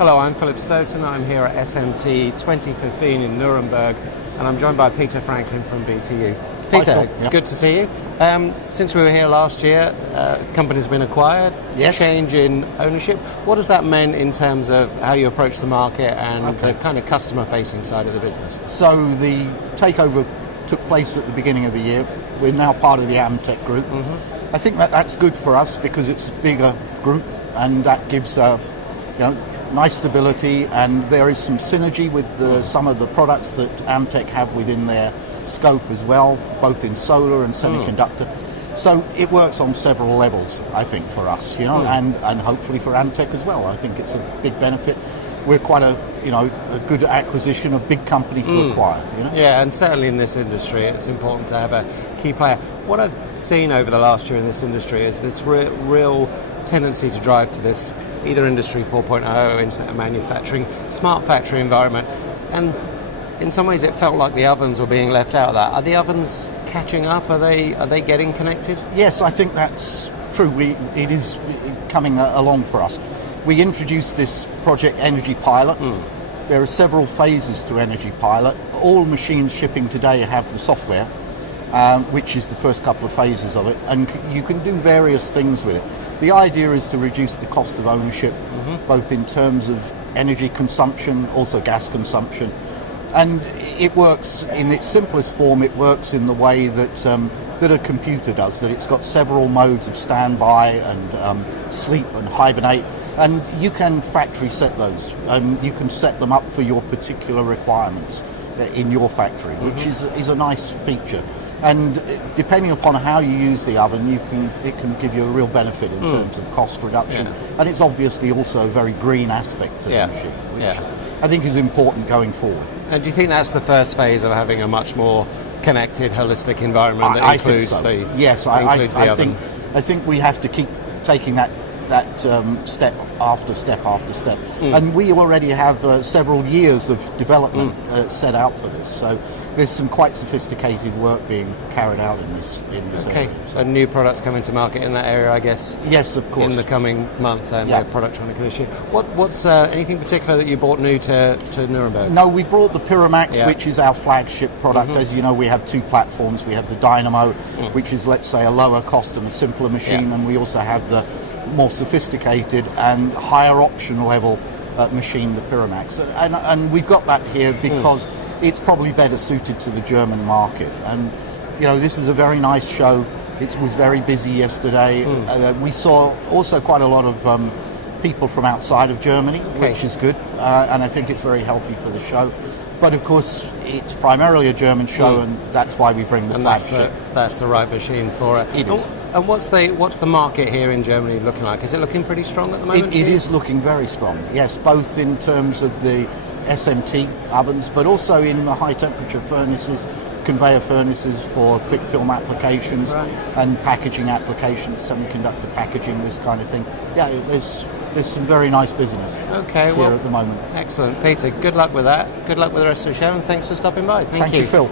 Hello, I'm Philip Stoughton. I'm here at SMT 2015 in Nuremberg, and I'm joined by Peter Franklin from BTU. Peter, good to see you. Since we were here last year, company's been acquired, yes. Change in ownership. What has that meant in terms of how you approach the market and the kind of customer-facing side of the business? So the takeover took place at the beginning of the year. We're now part of the Amtech group. I think that's good for us because it's a bigger group, and that gives nice stability, and there is some synergy with some of the products that Amtech have within their scope as well, both in solar and semiconductor. So it works on several levels, I think, for us, and hopefully for Amtech as well. I think it's a big benefit. We're quite a good acquisition, a big company to acquire. Yeah, and certainly in this industry, it's important to have a key player. What I've seen over the last year in this industry is this real tendency to drive to this either Industry 4.0 into manufacturing, smart factory environment, and in some ways it felt like the ovens were being left out of that. Are the ovens catching up? Are they getting connected? Yes, I think that's true. It is coming along for us. We introduced this project Energy Pilot. There are several phases to Energy Pilot. All machines shipping today have the software, which is the first couple of phases of it, and you can do various things with it. The idea is to reduce the cost of ownership, both in terms of energy consumption, also gas consumption. And it works in its simplest form. It works in the way that a computer does, that it's got several modes of standby and sleep and hibernate. And you can factory set those. You can set them up for your particular requirements in your factory, which is a nice feature. And depending upon how you use the oven, it can give you a real benefit in terms of cost reduction. And it's obviously also a very green aspect to the machine, which I think is important going forward. And do you think that's the first phase of having a much more connected, holistic environment that includes the oven? I think we have to keep taking that step after step after step. And we already have several years of development set out for this. So there's some quite sophisticated work being carried out in this area. So new products coming to market in that area, I guess. Yes, of course. In the coming months, and the product trying to this year. What's anything particular that you bought new to Nuremberg? No, we brought the Pyramax, which is our flagship product. As you know, we have two platforms. We have the Dynamo, which is, let's say, a lower cost and a simpler machine, and we also have the more sophisticated and higher option level machine, the Pyramax. And we've got that here because it's probably better suited to the German market. And this is a very nice show. It was very busy yesterday. We saw also quite a lot of people from outside of Germany, which is good, and I think it's very healthy for the show. But of course, it's primarily a German show, and that's why we bring the flagship. That's the right machine for it. It is. And what's the market here in Germany looking like? Is it looking pretty strong at the moment? It is looking very strong, yes, both in terms of the SMT ovens, but also in the high temperature furnaces, conveyor furnaces for thick film applications and packaging applications, semiconductor packaging, this kind of thing. Yeah, there's some very nice business here at the moment. Excellent. Peter, good luck with that. Good luck with the rest of the show, and thanks for stopping by. Thank you. Phil.